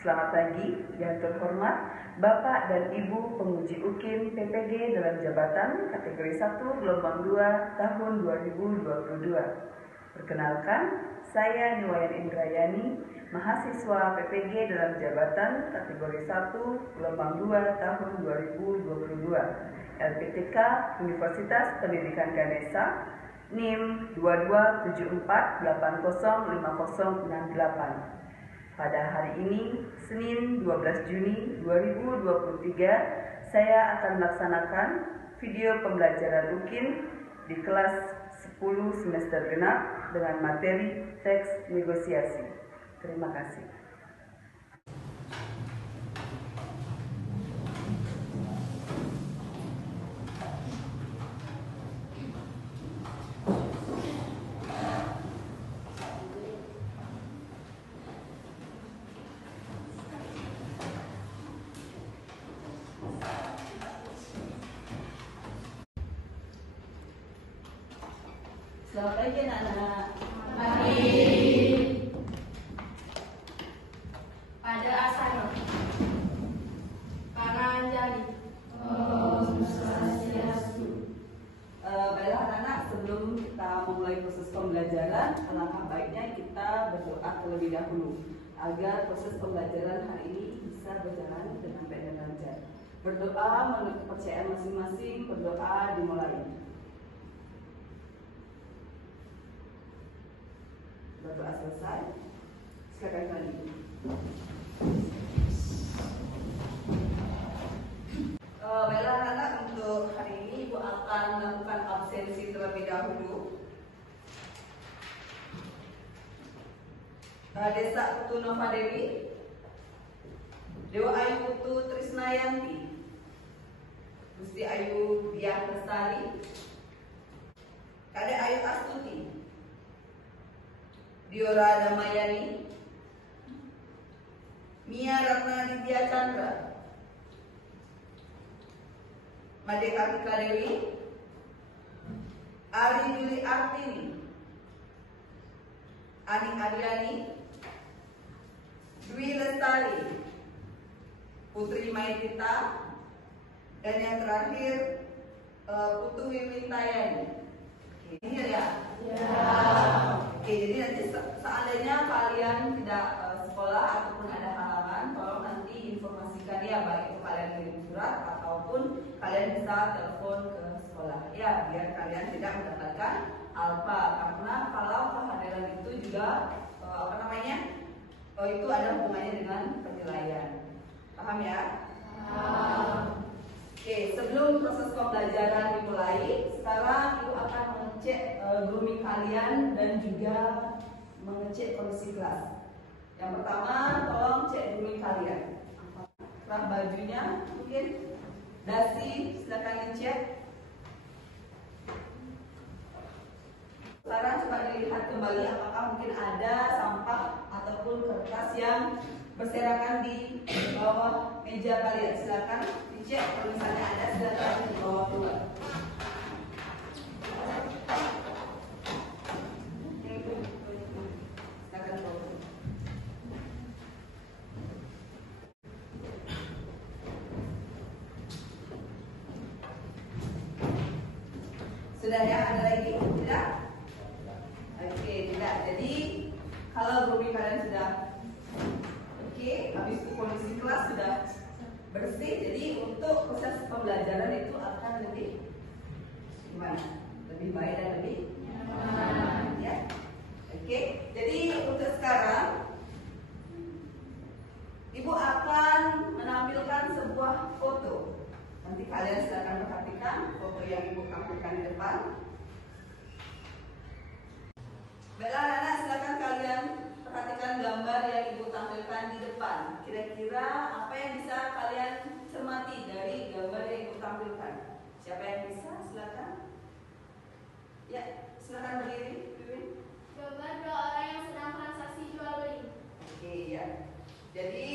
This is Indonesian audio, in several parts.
Selamat pagi yang terhormat Bapak dan Ibu penguji UKIM PPG dalam jabatan kategori 1 gelombang 2 tahun 2022. Perkenalkan, saya Niwayan Indrayani, mahasiswa PPG dalam jabatan kategori 1 gelombang 2 tahun 2022. LPTK Universitas Pendidikan Ganesha, NIM 2274805068. Pada hari ini, Senin 12 Juni 2023, saya akan melaksanakan video pembelajaran UKIM di kelas 10 semester genap dengan materi teks negosiasi. Terima kasih. Selamat pagi anak-anak. Pagi. Pada asal. Para anjali. Om Swastiastu. Baiklah anak-anak, sebelum kita memulai proses pembelajaran, alangkah baiknya kita berdoa terlebih dahulu agar proses pembelajaran hari ini bisa berjalan dengan baik dan lancar. Berdoa menurut kepercayaan masing-masing, berdoa dimulai. Berdoa selesai, silakan kembali. Baiklah anak-anak, untuk hari ini Ibu akan melakukan absensi terlebih dahulu. Desa Putu Nova Dewi, Dewa Ayu Putu Trisnayanti, Gusti Ayu Diah Lestari, Kade Ayu Astuti, Diora Damayani, Mia Ratna Ditya Chandra, Made Kartika Dewi, Ari Juli Artini, Ani Ariani, Dwi Lestari, Putri Maitita, dan yang terakhir Putu Wimintayani. Ini ya? Ya. Oke, jadi nanti seandainya kalian tidak sekolah ataupun ada halangan, tolong nanti informasikan ya, baik itu kalian kirim surat ataupun kalian bisa telepon ke sekolah ya, biar kalian tidak mendapatkan alfa, karena kalau kehadiran itu juga itu ada hubungannya dengan penilaian. Paham ya? Paham. Oke, sebelum proses pembelajaran dimulai, sekarang Ibu akan mengecek grooming kalian dan juga mengecek kondisi kelas. Yang pertama, tolong cek grooming kalian. Apakah bajunya mungkin? Dasi, silakan dicek. Sekarang coba dilihat kembali apakah mungkin ada sampah ataupun kertas yang berserakan di bawah meja kalian. Silakan dicek, kalau misalnya ada silakan dibawa keluar. Silakan bawa. Sudah ya? Ada lagi? Tidak? Oke, tidak. Jadi kalau grooming kalian sudah oke, habis itu kondisi kelas sudah bersih, jadi untuk proses pembelajaran itu akan lebih gimana? Lebih baik dan lebih nyaman, ya. Oke, jadi untuk sekarang Ibu akan menampilkan sebuah foto. Nanti kalian silakan perhatikan foto yang Ibu tampilkan di depan. Baiklah anak-anak, silakan kalian perhatikan gambar yang Ibu tampilkan di depan. Kira-kira apa yang bisa kalian cermati dari gambar yang Ibu tampilkan? Siapa yang bisa? Silakan. Ya, silakan berdiri. Gambar dua orang yang sedang transaksi jual beli. Oke ya. Jadi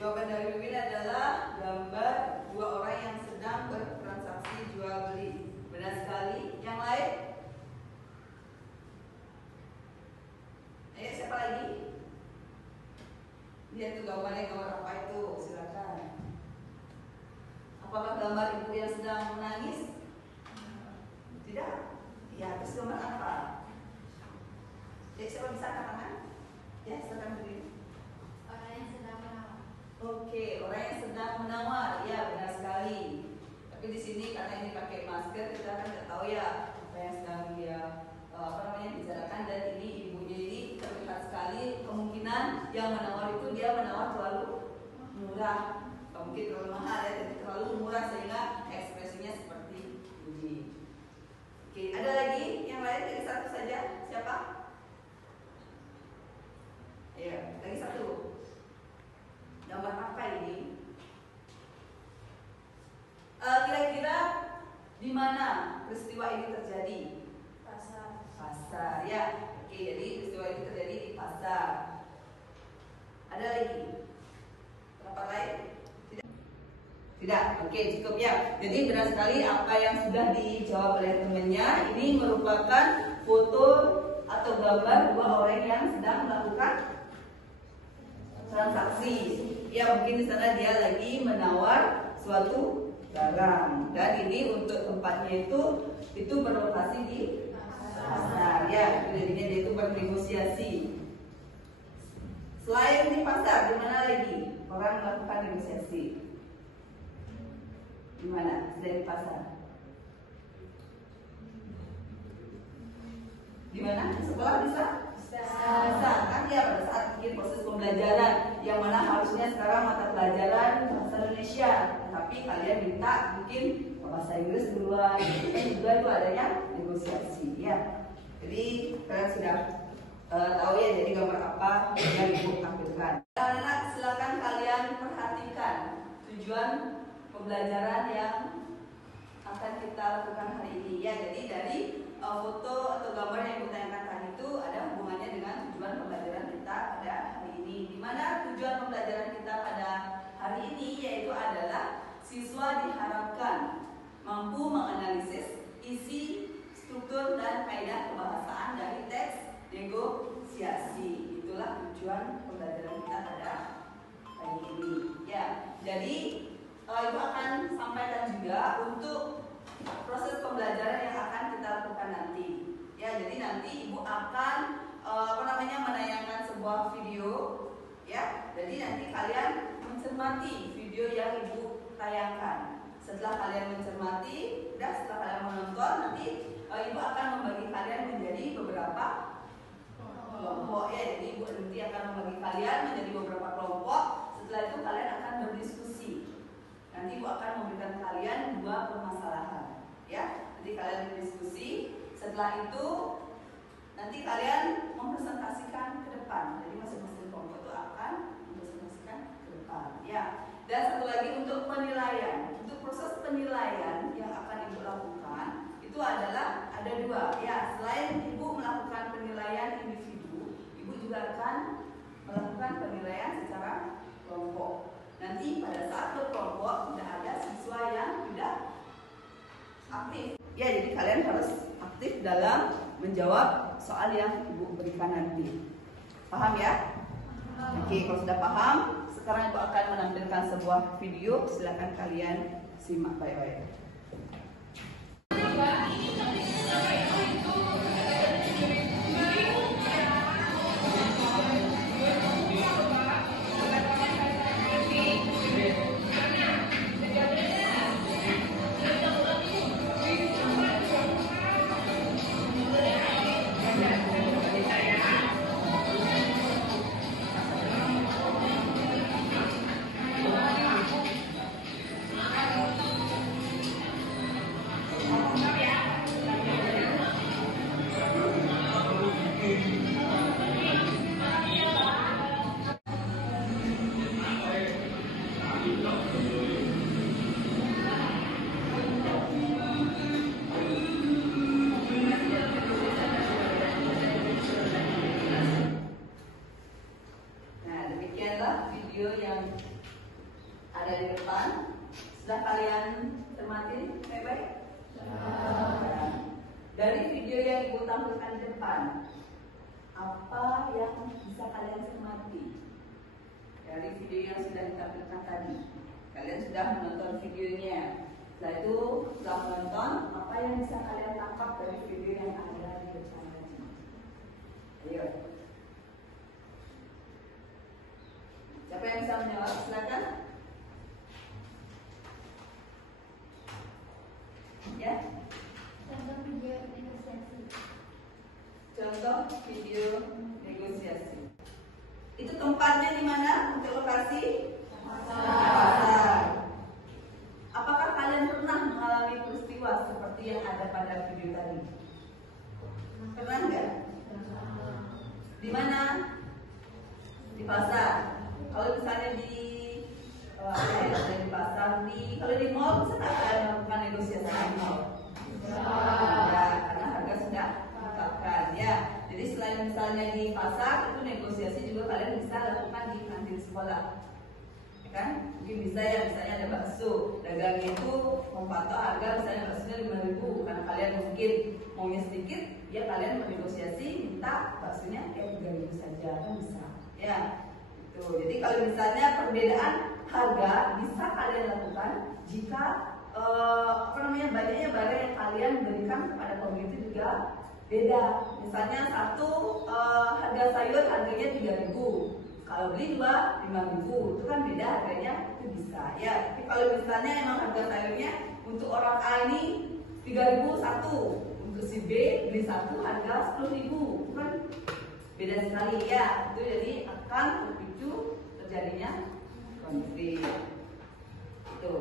jawaban dari Wiwin adalah gambar dua orang yang sedang bertransaksi jual beli. Benar sekali. Yang lain? Ayo siapa lagi? Lihat tuh gambarnya Tidak? Ya, terus gambar apa? Ya, siapa bisa angkat tangan? Ya, silakan berdiri. Orang yang sedang menawar. Oke, orang yang sedang menawar. Ya, benar sekali. Tapi di sini karena ini pakai masker, kita kan nggak tahu ya apa yang sedang dia bicarakan. Dan ini ibunya ini terlihat sekali kemungkinan yang menawar itu dia menawar terlalu murah, atau mungkin terlalu mahal ya, jadi terlalu murah sehingga ekspresinya seperti ini. Oke, ada lagi yang lain dari satu saja? Siapa? Ya, lagi satu. Gambar apa ini? Kira-kira di mana peristiwa ini terjadi? Pasar. Pasar, ya. Oke, jadi peristiwa ini terjadi di pasar. Ada lagi? Tempat lain? Tidak. Tidak. Oke, cukup ya. Jadi benar sekali apa yang sudah dijawab oleh temannya. Ini merupakan foto atau gambar dua orang yang sedang melakukan transaksi. Ya, mungkin di sana dia lagi menawar suatu barang. Dan ini untuk tempatnya itu berlokasi di pasar. Ya, jadinya dia itu bernegosiasi. Selain di pasar, di mana lagi orang melakukan negosiasi? Di mana? Selain di pasar? Di mana? Di sekolah bisa? Bisa kan ya, pada saat mungkin proses pembelajaran yang mana harusnya sekarang mata pelajaran bahasa Indonesia, tapi kalian minta mungkin bahasa Inggris duluan, juga itu adanya negosiasi ya. Jadi kalian sudah tahu ya jadi gambar apa yang ibu tampilkan. Anak-anak silakan kalian perhatikan tujuan pembelajaran yang akan kita lakukan hari ini ya. Jadi dari foto atau gambar yang ibu tanyakan tadi itu ada hubungannya dengan tujuan pembelajaran kita pada hari ini. Di mana tujuan pembelajaran kita pada hari ini yaitu adalah siswa diharapkan mampu menganalisis isi, struktur dan kaidah kebahasaan dari teks negosiasi. Itulah tujuan pembelajaran kita pada hari ini. Ya, jadi ibu akan sampaikan juga untuk proses pembelajaran yang akan kita lakukan nanti. Ya, jadi nanti ibu akan menayangkan sebuah video. Ya, jadi nanti kalian mencermati video yang ibu tayangkan. Setelah kalian mencermati, setelah kalian menonton, nanti ibu akan membagi kalian menjadi beberapa kelompok ya. Jadi ibu nanti akan membagi kalian menjadi beberapa kelompok. Setelah itu kalian akan berdiskusi. Nanti ibu akan memberikan kalian dua permasalahan. Ya, nanti kalian berdiskusi. Setelah itu nanti kalian mempresentasikan ke depan. Jadi masing-masing kelompok itu akan mempresentasikan ke depan. Ya. Dan satu lagi untuk penilaian. Untuk proses penilaian yang akan ibu lakukan itu adalah ada dua. Ya, selain ibu melakukan penilaian individu, ibu juga akan melakukan penilaian secara kelompok. Nanti pada saat berkelompok tidak ada siswa yang tidak aktif. Ya, jadi kalian harus aktif dalam menjawab soal yang ibu berikan nanti. Paham ya? Oke, kalau sudah paham, sekarang ibu akan menampilkan sebuah video. Silakan kalian simak baik-baik. Video yang ada di depan sudah kalian cermati baik-baik? Dari video yang ibu tampilkan di depan, apa yang bisa kalian cermati? Dari video yang sudah ditampilkan tadi, kalian sudah menonton videonya. Setelah itu, setelah menonton, apa yang bisa kalian tangkap contoh video negosiasi. Itu tempatnya di mana untuk lokasi? Pasar. Apakah kalian pernah mengalami peristiwa seperti yang ada pada video tadi? Pernah nggak? Di mana? Di pasar. Kalau misalnya di di pasar, kalau di mall bisa nggak kalian melakukan negosiasi di mall? Ya, karena harga sudah ditetapkan. Ya, jadi selain misalnya di pasar, itu negosiasi juga kalian bisa lakukan di kantin sekolah. Kan? Mungkin bisa ya, misalnya ada bakso, dagangnya itu mempatok harga misalnya baksonya 5.000, karena kalian mungkin maunya sedikit, ya kalian bernegosiasi minta baksonya 3.000 saja, kan bisa. Ya, itu. Jadi kalau misalnya perbedaan harga bisa kalian lakukan jika banyaknya barang yang kalian berikan kepada pembeli itu juga beda. Misalnya satu harga sayur harganya 3.000. Kalau beli 5.000, itu kan beda harganya, itu bisa. Ya, tapi kalau misalnya emang harga sayurnya untuk orang A ini 3.000 satu, untuk si B beli satu harga 10.000, itu kan beda sekali ya. Itu jadi akan terpicu terjadinya konflik. Itu.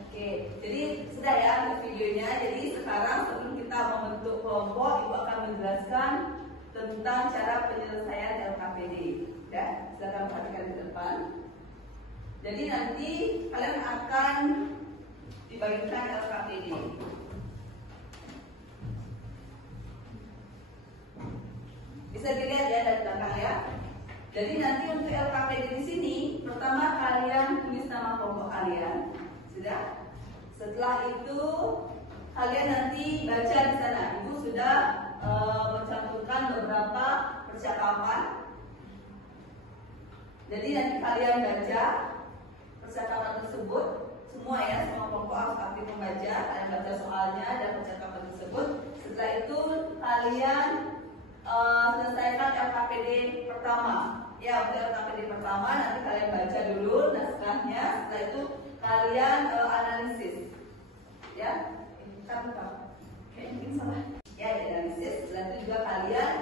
Oke, jadi sudah ya untuk videonya. Jadi sekarang sebelum kita membentuk kelompok, Ibu akan menjelaskan tentang cara penyelesaian LKPD. Ya, silakan perhatikan ke depan. Jadi nanti kalian akan dibagikan LKPD. Bisa dilihat ya dari belakang ya. Jadi nanti untuk LKPD di sini, pertama kalian tulis nama kelompok kalian. Sudah? Setelah itu kalian nanti baca di sana. Ibu sudah mencantumkan beberapa percakapan. Jadi nanti kalian baca percakapan tersebut semua ya, semua kelompok harus aktif membaca. Kalian baca soalnya dan percakapan tersebut. Setelah itu kalian selesaikan LKPD pertama. Ya, untuk LKPD pertama nanti kalian baca dulu naskahnya. Setelah itu kalian analisis. Ya, ini kan kayak mungkin salah. Ya, analisis. Setelah itu juga kalian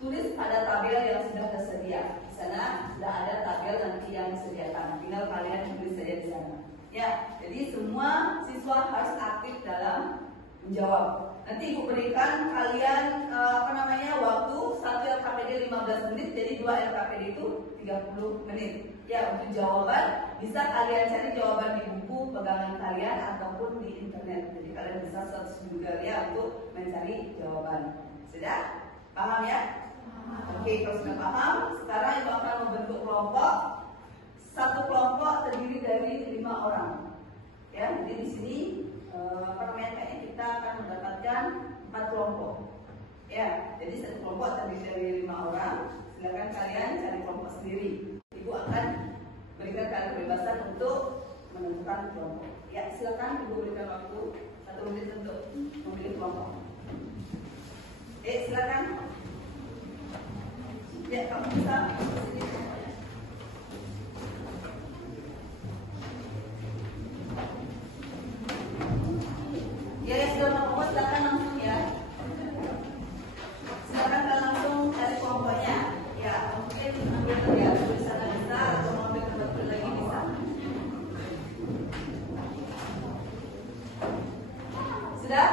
tulis pada tabel yang sudah tersedia. Di sana sudah ada tabel nanti yang disediakan. Tinggal kalian tulis saja di sana. Ya, jadi semua siswa harus aktif dalam menjawab. Nanti Ibu berikan kalian waktu 1 LKPD 15 menit, jadi 2 LKPD itu 30 menit. Ya, untuk jawaban bisa kalian cari jawaban di buku pegangan kalian ataupun di internet. Jadi kalian bisa search Google ya untuk mencari jawaban. Sudah? Paham ya? Oke, kalau sudah paham, sekarang Ibu akan membentuk kelompok. Satu kelompok terdiri dari 5 orang. Ya, jadi di sini kayaknya kita akan mendapatkan 4 kelompok. Ya, jadi satu kelompok terdiri dari 5 orang. Silakan kalian cari kelompok sendiri. Ibu akan berikan kalian kebebasan untuk menentukan kelompok. Ya, silakan Ibu berikan waktu 1 menit untuk memilih kelompok. Silakan. Ya, kamu bisa. Ya, yang sudah mau silakan langsung ya. Silakan kalian langsung cari kelompoknya. Ya, mungkin ambil ya tulisan bisa atau ambil tempat lagi bisa. Sudah?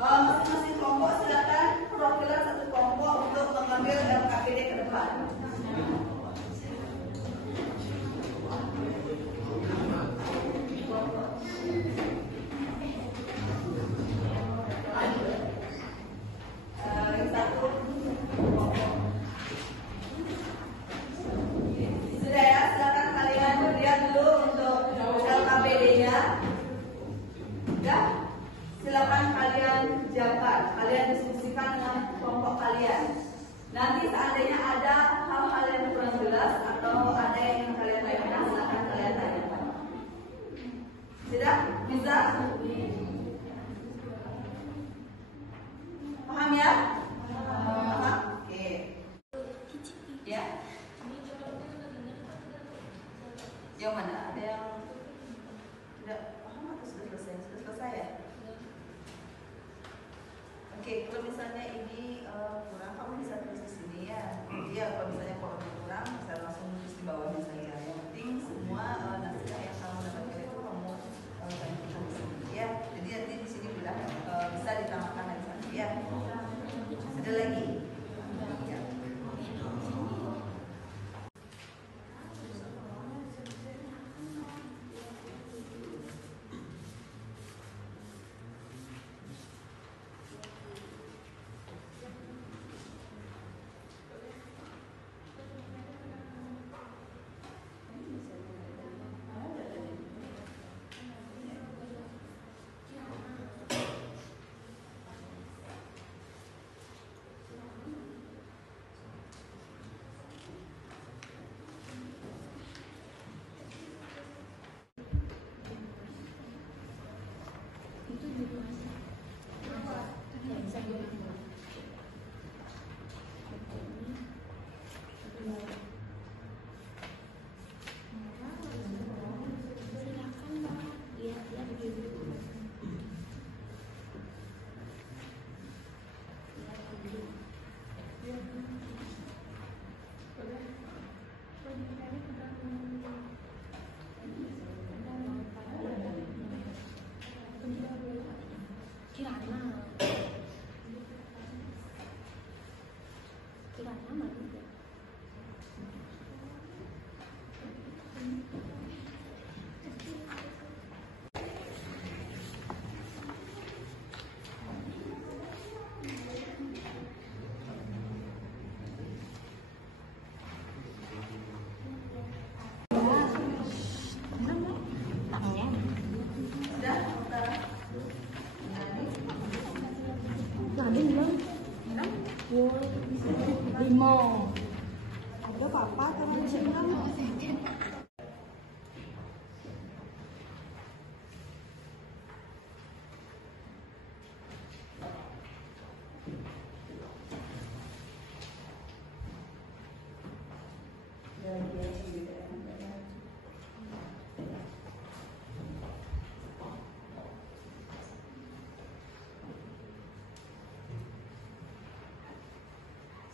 Masing-masing kelompok silakan perwakilan satu kelompok untuk mengambil LKPD ke depan. Sudah ya, silakan kalian lihat dulu untuk LKPD-nya. Ya, silakan kalian jabat, kalian diskusikan dengan kelompok kalian. Nanti seandainya ada hal-hal yang kurang jelas atau ada yang ingin kalian tanyakan, silakan kalian tanyakan. Sudah? Bisa? Paham ya? Paham? Oke. Ya? Yang mana? Ada yang tidak paham atau sudah selesai? Sudah selesai ya?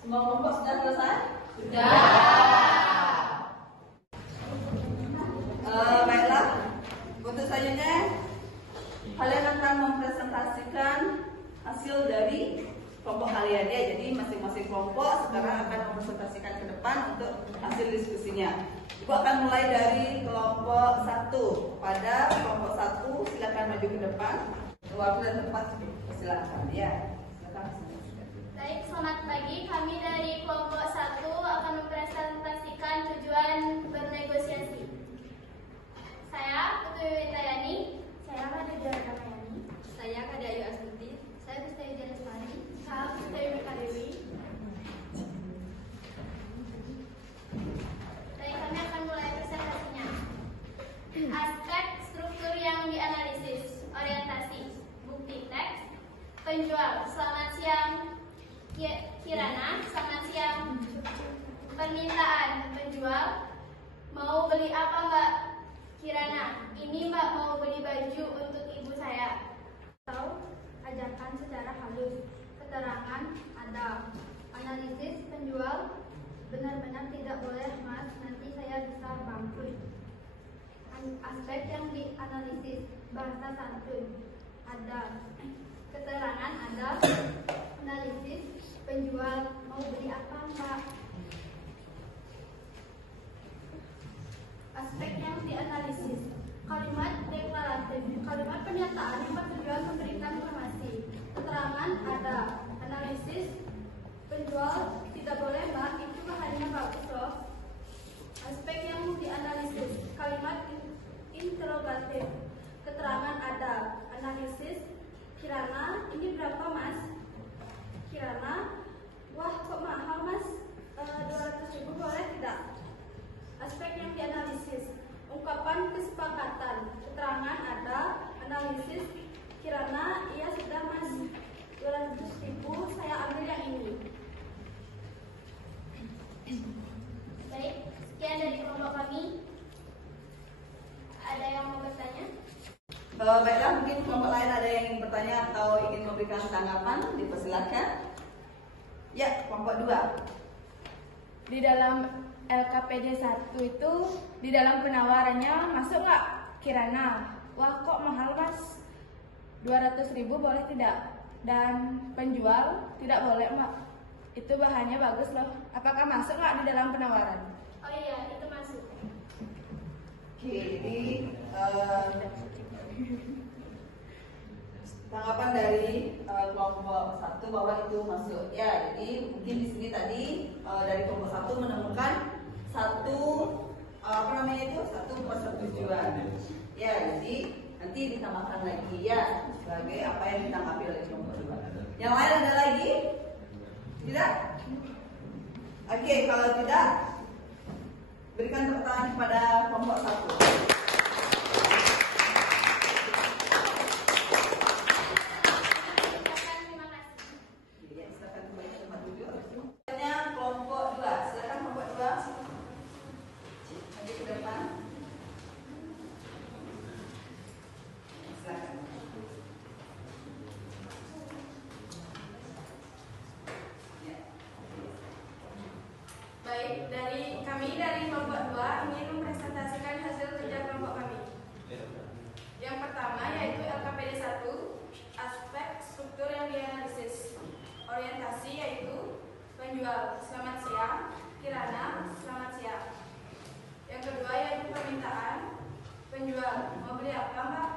Semua kelompok sudah selesai? Sudah. Baiklah, untuk selanjutnya kalian akan mempresentasikan hasil dari kelompok kalian ya. Jadi masing-masing kelompok sekarang akan mempresentasikan ke depan untuk hasil diskusinya. Ibu akan mulai dari kelompok 1. Pada kelompok 1 silakan maju ke depan. Waktu dan tempat silakan ya. Silakan. Baik, selamat pagi. Kami dari kelompok 1 akan mempresentasikan tujuan bernegosiasi. Saya Putri Wintayani. Saya Khadijah Ramayani. Saya Kak Ayu Astuti. Saya Gusti Janesmani. Saya Gusti Wikadewi. Baik, kami akan mulai presentasinya. Aspek struktur yang dianalisis, orientasi, bukti teks, penjual. Selamat siang, Kirana. Selamat siang. Permintaan penjual. Mau beli apa, Mbak Kirana? Ini Mbak mau beli baju untuk ibu saya. Atau ajakan secara halus. Keterangan ada. Analisis penjual. Benar-benar tidak boleh, Mas. Nanti saya bisa bangkrut. Aspek yang dianalisis. Bahasa santun ada. Keterangan ada. Analisis penjual. Mau beli apa, Mbak? Aspek yang dianalisis. Kalimat deklaratif. Kalimat pernyataan yang bertujuan memberikan informasi. Keterangan ada. Analisis penjual. Tidak boleh, Mbak. Itu bahannya bagus loh. Aspek yang dianalisis. Kalimat interrogatif. Keterangan ada. Analisis. Kirana, ini berapa, Mas? Kirana, wah kok mahal, Mas? 200.000 boleh tidak? Aspek yang dianalisis. Ungkapan kesepakatan. Keterangan ada. Analisis. Kirana, iya sudah, Mas. 200.000 saya ambil yang ini. Baik, sekian dari kelompok kami. Ada yang mau bertanya? Baiklah, mungkin kelompok lain ada yang ingin bertanya atau ingin memberikan tanggapan, dipersilakan. Ya, kelompok 2. Di dalam LKPD 1 itu, di dalam penawarannya masuk nggak Kirana? Wah kok mahal, Mas? 200.000 boleh tidak? Dan penjual tidak boleh, Mbak. Itu bahannya bagus loh. Apakah masuk nggak di dalam penawaran? Oh iya, itu masuk. Oke, jadi tanggapan dari kelompok 1 bahwa itu masuk. Ya, jadi mungkin di sini tadi dari kelompok 1 menemukan satu satu persetujuan. Ya, jadi nanti ditambahkan lagi ya sebagai apa yang ditanggapi oleh kelompok 2. Yang lain ada lagi? Tidak? Oke, kalau tidak, berikan tepuk tangan kepada kelompok 1. Baik, kami dari kelompok 2 ingin mempresentasikan hasil kerja kelompok kami. Yang pertama yaitu LKPD 1, aspek struktur yang dianalisis. Orientasi yaitu penjual. Selamat siang, Kirana. Selamat siang. Yang kedua yaitu permintaan. Penjual, mau beli apa, Mbak?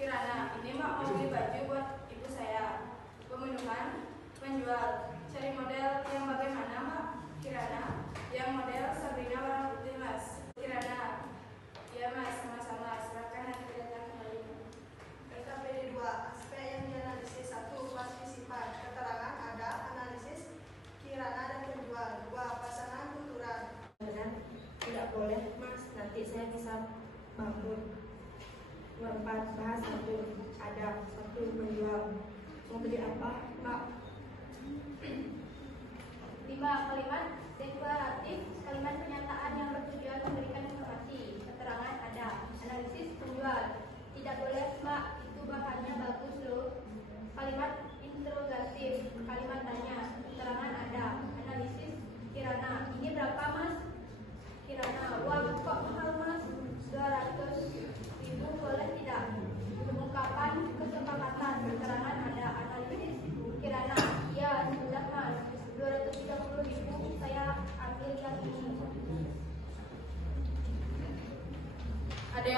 Kirana, ini Mbak mau beli baju buat ibu saya. Pemenuhan. Penjual, cari model yang bagaimana, Mbak? Kirana, yang model Sabrina warna putih, Mas. Kirana, ya Mas, sama-sama. Silakan nanti datang kembali. LKPD 2, aspek yang dianalisis. 1. Partisipan. Keterangan ada. Analisis Kirana dan penjual. 2. Pasangan tuturan. Tidak boleh, Mas, nanti saya bisa bangkrut. 4. Bahas 1. Ada. 1. Penjual. Mau beli apa, Mbak? 5. Kalimat deklaratif. Kalimat pernyataan yang bertujuan memberikan informasi. Keterangan ada. Analisis penjual. Tidak boleh, Mbak. Itu bahannya bagus loh. Kalimat interrogatif. Kalimat tanya. Keterangan ada.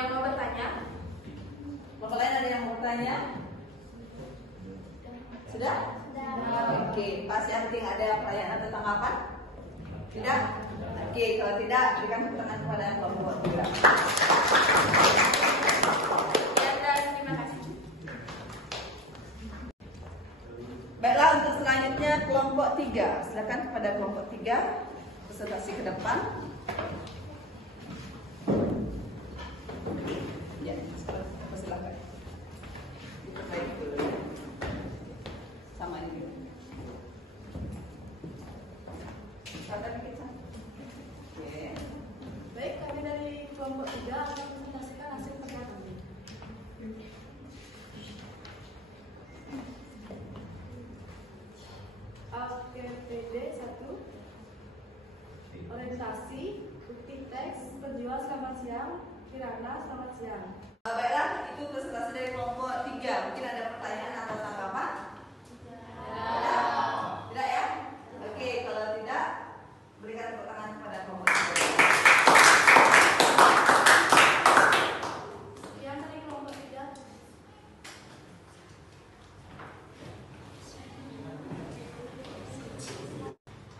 yang mau bertanya? Kelompok lain ada yang mau bertanya? Sudah? Oke, pas yang penting ada pertanyaan atau tanggapan? Tidak? Oke, kalau tidak, berikan tepuk tangan kepada kelompok 3. Ya, dan terima kasih. Baiklah, untuk selanjutnya kelompok 3. Silakan kepada kelompok 3 presentasi ke depan. Ya, silakan. Diperbaiki dulu. Sama ini dulu. Silakan kita. Oke. Baik, kami dari kelompok 3 akan presentasikan hasil kerja kami. AKPD 1, orientasi, bukti teks, penjual selamat siang, Kirana selamat siang. Baiklah, itu presentasi dari kelompok 3. Mungkin ada pertanyaan atau tanggapan? Tidak ya? Oke, kalau tidak, berikan tepuk tangan kepada kelompok 3. Sekian dari kelompok 3.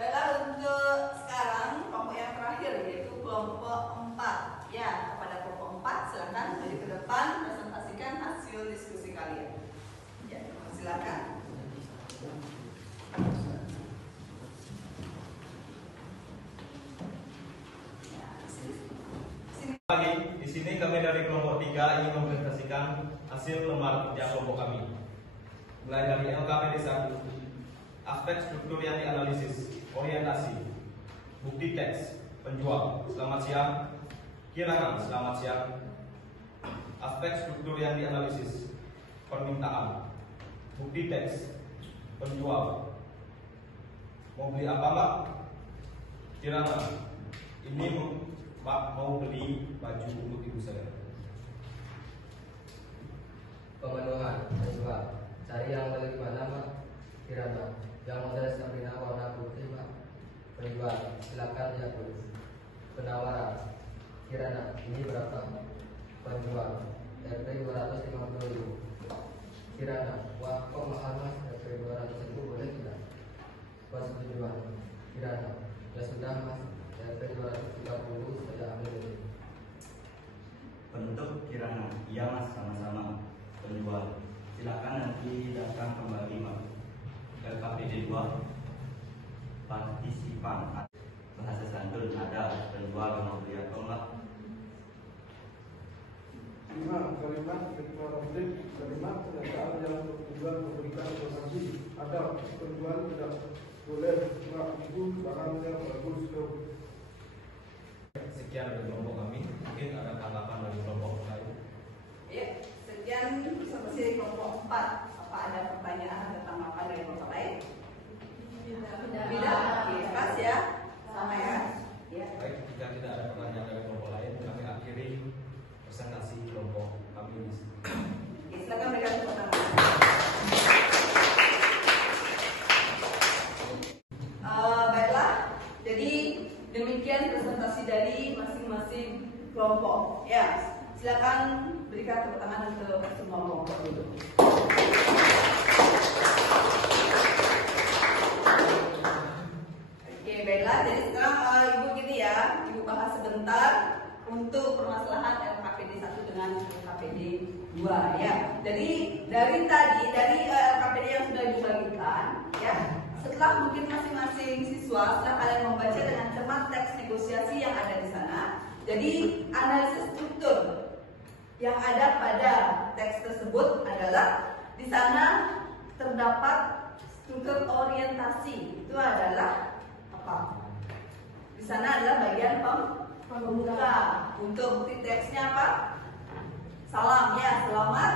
Baiklah, untuk sekarang kelompok yang terakhir yaitu kelompok 4. Ya, kepada kelompok 4 silakan maju ke depan presentasikan hasil diskusi kalian. Ya, silakan. Ya, sini. Pagi, di sini kami dari kelompok 3 ingin mempresentasikan hasil lembar kerja kelompok kami. Mulai dari LKPD 1, aspek struktur yang dianalisis, orientasi, bukti teks, penjual, selamat siang, Kirana, selamat siang, aspek struktur yang dianalisis, permintaan, bukti teks, penjual, mau beli apa Mbak? Kirana, ini Mbak mau beli baju untuk ibu saya. Pemenuhan, penjual, cari yang paling mana Mbak? Kirana, yang model Sabrina warna putih Mbak. Penjual, silakan lihat dulu. Penawaran, Kirana, ini berapa? Penjual, RP 250.000. Kirana, wah kok mahal Mas, RP 200.000 boleh tidak? Persetujuan, Kirana, ya sudah Mas, RP 230 saya ambil ini. Penutup Kirana, iya Mas, sama-sama. Penjual, silakan nanti datang kembali Mas. LKPD 2, partisipan. Bahasa santun ada, penjual mau beli apa Mbak? 5. Kalimat deklaratif. Kalimat pernyataan yang bertujuan memberikan informasi. Ada, penjual tidak boleh Mbak Ibu barangnya bagus loh. Sekian dari kelompok kami, mungkin ada tanggapan dari kelompok lain. Ya, sekian presentasi dari kelompok 4. Apa ada pertanyaan atau tanggapan dari kelompok lain? Tidak. Oke, pas ya. Sama ya. Ya. Baik, jika tidak ada pertanyaan dari kelompok lain, kami akhiri presentasi kelompok kami di sini. Oke, silakan berikan tepuk tangan. Baiklah, jadi demikian presentasi dari masing-masing kelompok. Ya, silakan berikan tepuk tangan untuk semua kelompok dulu. Oke, baiklah. Jadi sekarang Ibu gini ya, Ibu bahas sebentar untuk permasalahan LKPD 1 dengan LKPD 2 ya. Jadi dari LKPD yang sudah dibagikan ya, setelah mungkin masing-masing siswa setelah kalian membaca dengan cermat teks negosiasi yang ada di sana. Jadi analisis struktur yang ada pada teks tersebut adalah di sana terdapat struktur orientasi. Itu adalah apa? Di sana adalah bagian pembuka. Untuk bukti teksnya apa? Salam ya, selamat.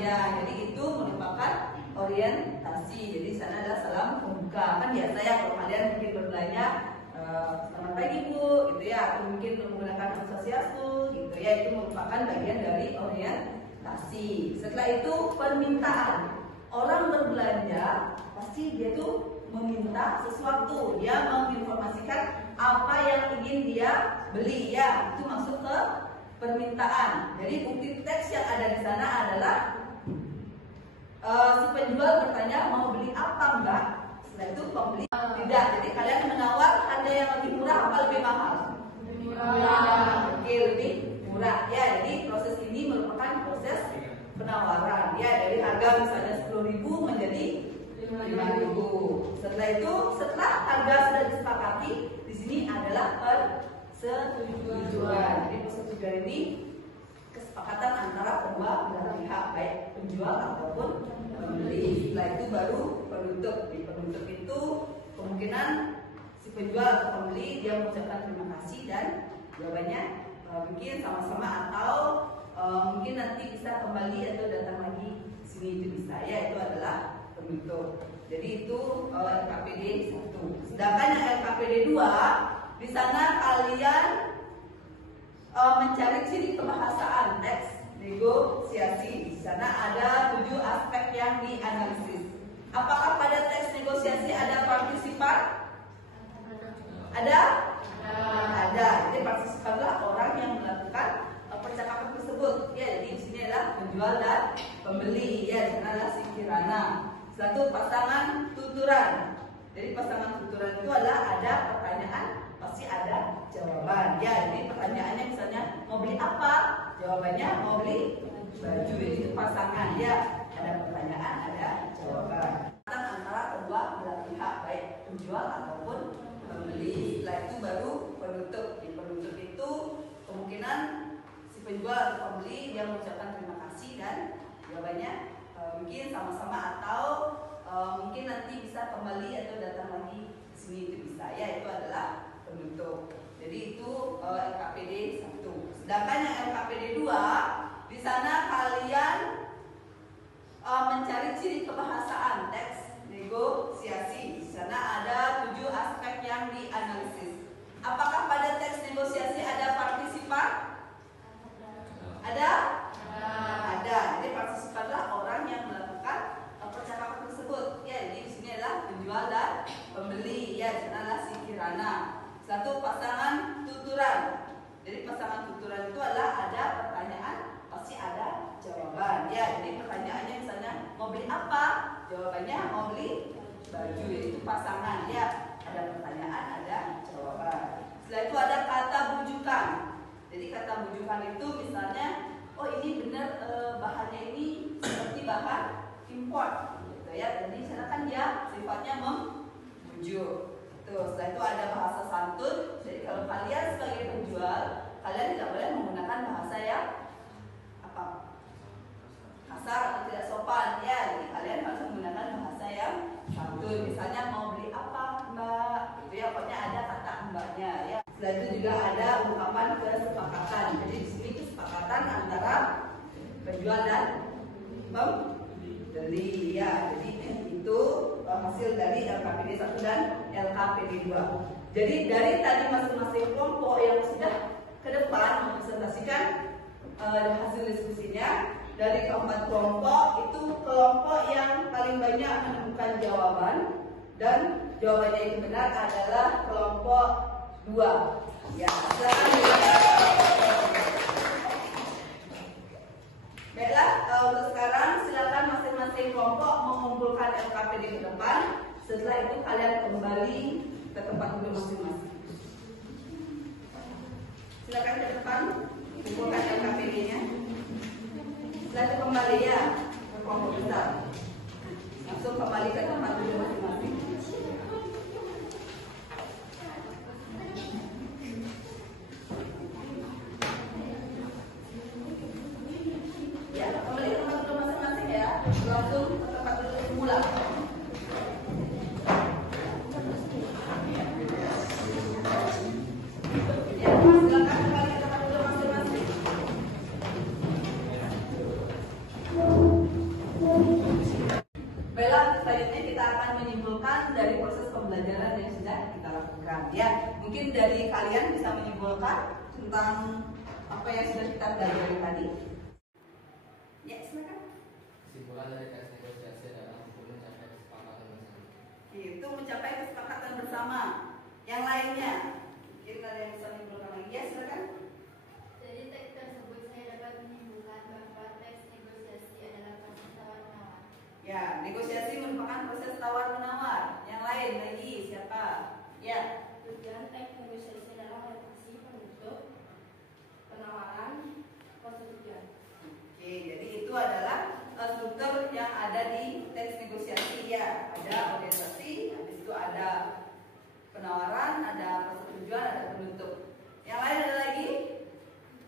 Ya, jadi itu merupakan orientasi. Jadi di sana adalah salam pembuka. Kan biasa ya kalau kalian mungkin berbelanja selamat pagi Bu, gitu ya, atau mungkin menggunakan asosiasi, gitu ya, itu merupakan bagian dari orientasi. Setelah itu permintaan. Orang berbelanja pasti dia tuh meminta sesuatu, dia menginformasikan apa yang ingin dia beli ya, itu masuk ke permintaan. Jadi bukti teks yang ada di sana adalah si penjual bertanya mau beli apa mbak. Setelah itu pembeli tidak. Jadi kalian menawar harga yang lebih murah apa lebih mahal? Oke, lebih murah. Ya, jadi proses ini merupakan proses penawaran. Ya, dari harga misalnya 10.000 menjadi 5.000. Setelah itu, setelah harga sudah disepakati, di sini adalah persetujuan. Jadi persetujuan ini kesepakatan antara kedua belah pihak, baik penjual ataupun pembeli. Setelah itu baru penutup. Di penutup itu kemungkinan si penjual atau pembeli dia mengucapkan terima kasih dan jawabannya mungkin sama-sama atau mungkin nanti bisa kembali atau datang lagi sini, itu bisa. Ya, itu adalah penutup. Jadi itu LKPD 1. Sedangkan yang LKPD 2, di sana kalian mencari ciri kebahasaan teks negosiasi. Di sana ada 7 aspek yang dianalisis. Apakah pada teks negosiasi ada partisipan? Ada? Ada. Jadi partisipanlah orang yang melakukan percakapan tersebut. Ya, jadi di sini adalah penjual dan pembeli. Ya, di sana adalah si kirana. Satu pasangan tuturan. Jadi pasangan tuturan itu adalah ada pertanyaan, pasti ada jawaban. Ya, jadi pertanyaannya misalnya mau beli apa? Jawabannya mau beli baju. Itu pasangan. Ya, ada pertanyaan, ada jawaban. Antara kedua belah pihak, baik penjual ataupun pembeli. Setelah itu baru penutup. Di penutup itu kemungkinan si penjual atau pembeli dia mengucapkan terima kasih dan jawabannya mungkin sama-sama atau mungkin nanti bisa kembali atau datang lagi ke sini, itu bisa. Ya, itu adalah penutup. Jadi itu LKPD 1. Sedangkan yang LKPD 2, di sana kalian mencari ciri kebahasaan teks negosiasi. Di sana ada 7 aspek yang dianalisis. Apakah pada teks negosiasi ada partisipan? Ada? Ada. Jadi partisipanlah orang yang melakukan percakapan tersebut. Ya, jadi di sini adalah penjual dan pembeli. Ya, di sana adalah si kirana. Satu pasangan tuturan. Jadi pasangan tuturan itu adalah ada pertanyaan, pasti ada jawaban. Ya, jadi pertanyaannya misalnya mau beli apa? Jawabannya mau beli baju. Itu pasangan. Ya, ada pertanyaan, ada jawaban. Setelah itu ada kata bujukan. Jadi kata bujukan itu misalnya, oh ini benar bahannya ini seperti bahan import, gitu ya. Jadi sana kan dia sifatnya membujuk. Terus setelah itu ada bahasa santun. Jadi kalau kalian sebagai penjual, kalian tidak boleh menggunakan bahasa yang apa? Kasar atau tidak sopan. Ya, jadi kalian harus menggunakan bahasa yang santun. Misalnya mau beli apa, Mbak? Gitu ya, pokoknya ada kata mbaknya. Ya. Setelah itu juga ada ungkapan kesepakatan. Jadi di sini kesepakatan antara penjual dan pembeli. Ya, jadi itu hasil dari LKPD 1 dan LKPD 2. Jadi dari tadi masing-masing kelompok yang sudah ke depan mempresentasikan hasil diskusinya, dari keempat kelompok itu kelompok yang paling banyak menemukan jawaban dan jawabannya itu benar adalah kelompok 2. Ya, baiklah, untuk sekarang silakan masing-masing kelompok mengumpulkan LKPD ke depan. Setelah itu kalian kembali ke tempat duduk masing-masing. Silakan ke depan, kumpulkan LKPD-nya. Setelah itu kembali ya ke kelompok besar. Langsung kembali ke tempat duduk masing-masing. Ya, kembali ke tempat duduk masing-masing ya. Langsung ke tempat duduk semula. Ya, silakan kembali ke tempat duduk masing-masing. Baiklah, selanjutnya kita akan menyimpulkan dari proses pembelajaran yang sudah kita lakukan. Ya, mungkin dari kalian bisa menyimpulkan tentang apa yang sudah kita pelajari tadi. Ya, silakan. Kesimpulan dari teks negosiasi adalah mencapai kesepakatan bersama. Itu mencapai kesepakatan bersama. Yang lainnya, mungkin ada yang bisa menyimpulkan lagi. Ya, silakan. Jadi teks tawar menawar. Yang lain lagi siapa? Ya. Tujuan teks negosiasi adalah orientasi, penutup, penawaran, persetujuan. Oke, jadi itu adalah struktur yang ada di teks negosiasi ya. Ada orientasi, habis itu ada penawaran, ada persetujuan, ada penutup. Yang lain ada lagi?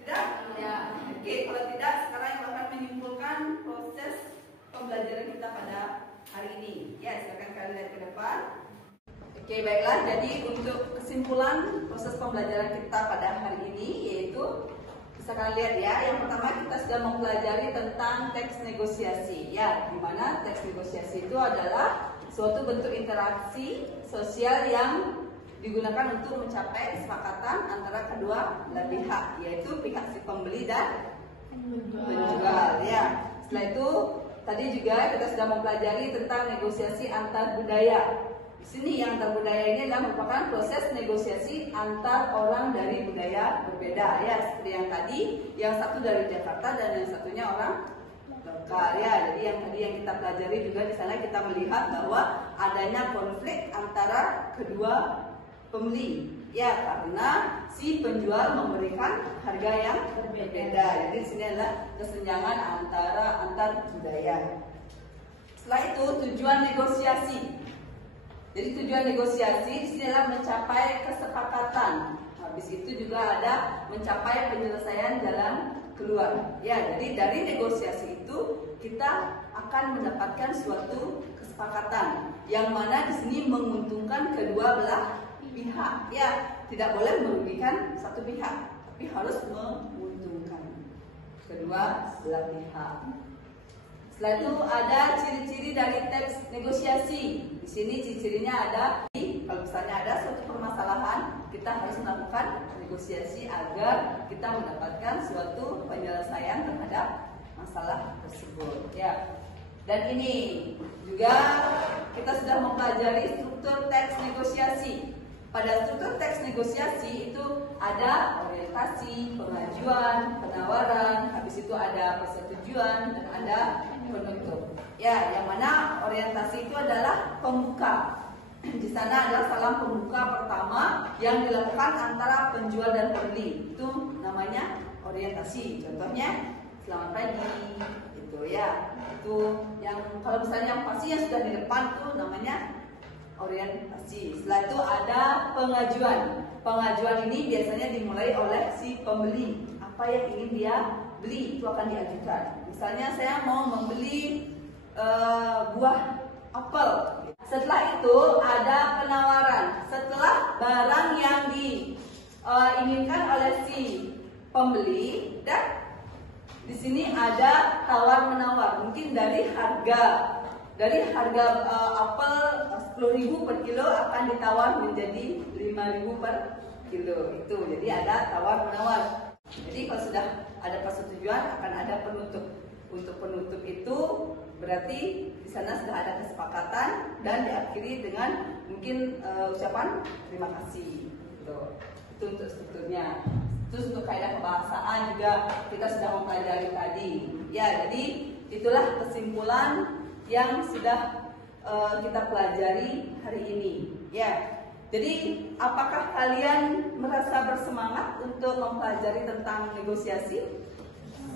Tidak? Ya. Oke, kalau tidak sekarang yang akan menyimpulkan proses pembelajaran kita pada hari ini. Ya, silakan kalian lihat ke depan. Oke, baiklah. Jadi untuk kesimpulan proses pembelajaran kita pada hari ini yaitu bisa kalian lihat ya. Yang pertama kita sudah mempelajari tentang teks negosiasi. Ya, di mana teks negosiasi itu adalah suatu bentuk interaksi sosial yang digunakan untuk mencapai kesepakatan antara kedua belah pihak, yaitu pihak si pembeli dan penjual. Ya. Setelah itu tadi juga kita sudah mempelajari tentang negosiasi antar budaya. Di sini yang antar budaya ini adalah merupakan proses negosiasi antar orang dari budaya berbeda. Ya, seperti yang tadi, yang satu dari Jakarta dan yang satunya orang lokal. Ya, jadi yang tadi yang kita pelajari juga di sana kita melihat bahwa adanya konflik antara kedua pembeli, ya, karena si penjual memberikan harga yang berbeda. Jadi di sini adalah kesenjangan antar budaya. Setelah itu tujuan negosiasi. Jadi tujuan negosiasi di sini adalah mencapai kesepakatan. Habis itu juga ada mencapai penyelesaian jalan keluar. Ya, jadi dari negosiasi itu kita akan mendapatkan suatu kesepakatan yang mana di sini menguntungkan kedua belah pihak. Ya, tidak boleh merugikan satu pihak, tapi harus menguntungkan kedua belah pihak. Setelah itu ada ciri-ciri dari teks negosiasi. Di sini ciri-cirinya ada, kalau misalnya ada suatu permasalahan, kita harus melakukan negosiasi agar kita mendapatkan suatu penyelesaian terhadap masalah tersebut. Ya. Dan ini juga kita sudah mempelajari struktur teks negosiasi. Pada struktur teks negosiasi itu ada orientasi, pengajuan, penawaran, habis itu ada persetujuan dan ada penutup. Ya, yang mana orientasi itu adalah pembuka. Di sana adalah salam pembuka pertama yang dilakukan antara penjual dan pembeli. Itu namanya orientasi. Contohnya selamat pagi, itu ya. Itu yang kalau misalnya yang pasti yang sudah di depan itu namanya orientasi. Setelah itu ada pengajuan. Pengajuan ini biasanya dimulai oleh si pembeli. Apa yang ingin dia beli itu akan diajukan. Misalnya saya mau membeli buah apel. Setelah itu ada penawaran. Setelah barang yang diinginkan oleh si pembeli, dan di sini ada tawar menawar. Mungkin dari harga apel 10.000 per kilo akan ditawar menjadi 5.000 per kilo. Itu jadi ada tawar menawar. Jadi kalau sudah ada persetujuan akan ada penutup. Untuk penutup itu berarti di sana sudah ada kesepakatan dan diakhiri dengan mungkin ucapan terima kasih. Itu untuk strukturnya. Terus untuk kaidah kebahasaan juga kita sudah mempelajari tadi. Ya, jadi itulah kesimpulan yang sudah kita pelajari hari ini. Ya, jadi apakah kalian merasa bersemangat untuk mempelajari tentang negosiasi?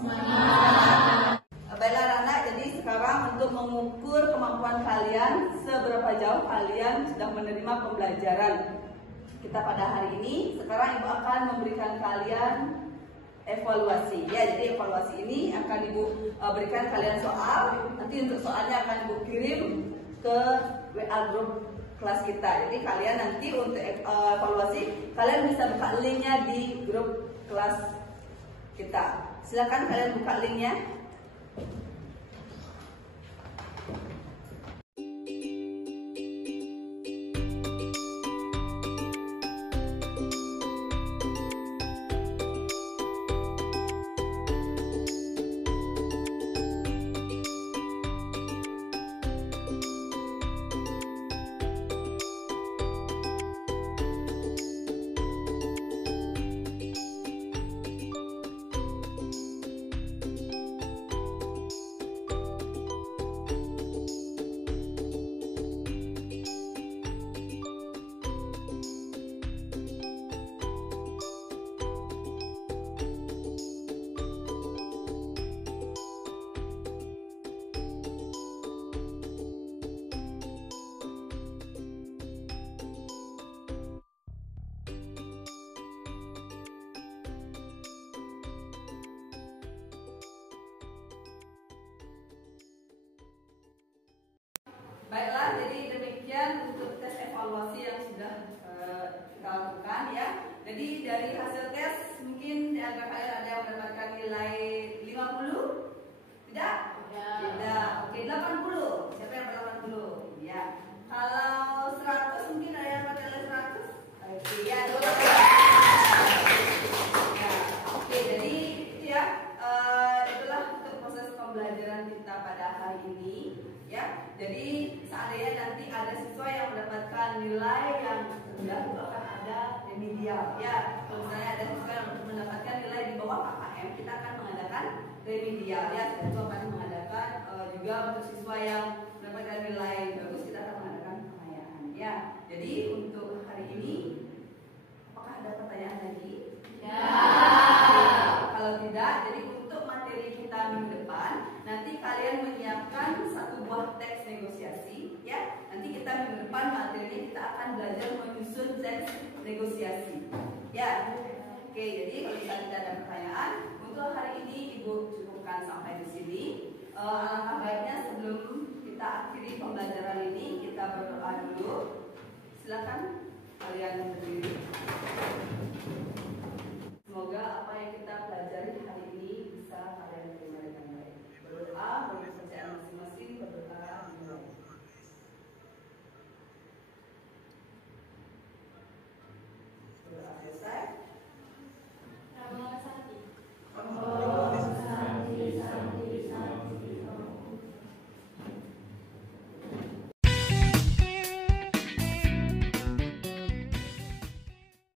Semangat. Baiklah anak, jadi sekarang untuk mengukur kemampuan kalian seberapa jauh kalian sudah menerima pembelajaran kita pada hari ini. Sekarang Ibu akan memberikan kalian evaluasi. Ya, jadi evaluasi ini akan Ibu berikan kalian soal. Nanti untuk soalnya akan Ibu kirim ke WA grup kelas kita. Jadi kalian nanti untuk evaluasi kalian bisa buka linknya di grup kelas kita. Silakan kalian buka linknya. Baiklah, jadi demikian untuk tes evaluasi yang sudah kita lakukan ya. Jadi dari hasil tes mungkin di antara kalian ada yang mendapatkan nilai 50? Tidak? Tidak. Oke, 80. Siapa yang ber-80? Ya. Kalau 100 mungkin ada yang dapat nilai 100? Oke, ya. Ya. Oke, jadi itu ya. Itulah untuk proses pembelajaran kita pada hari ini ya. Jadi seandainya nanti ada siswa yang mendapatkan nilai yang rendah itu akan ada remedial ya. Kalau misalnya ada siswa yang mendapatkan nilai di bawah KKM, kita akan mengadakan remedial ya. Itu akan mengadakan juga untuk siswa yang mendapatkan nilai bagus, kita akan mengadakan pengayaan ya. Jadi untuk hari ini apakah ada pertanyaan lagi? Ya. Kalau tidak, jadi untuk materi kita minggu depan nanti kalian menyiapkan satu buah teks negosiasi ya. Nanti kita minggu depan materi kita akan belajar menyusun teks negosiasi ya. Oke, jadi kalau misalnya tidak ada pertanyaan untuk hari ini Ibu cukupkan sampai di sini. Alangkah baiknya sebelum kita akhiri pembelajaran ini kita berdoa dulu. Silakan kalian berdiri. Semoga apa yang kita pelajari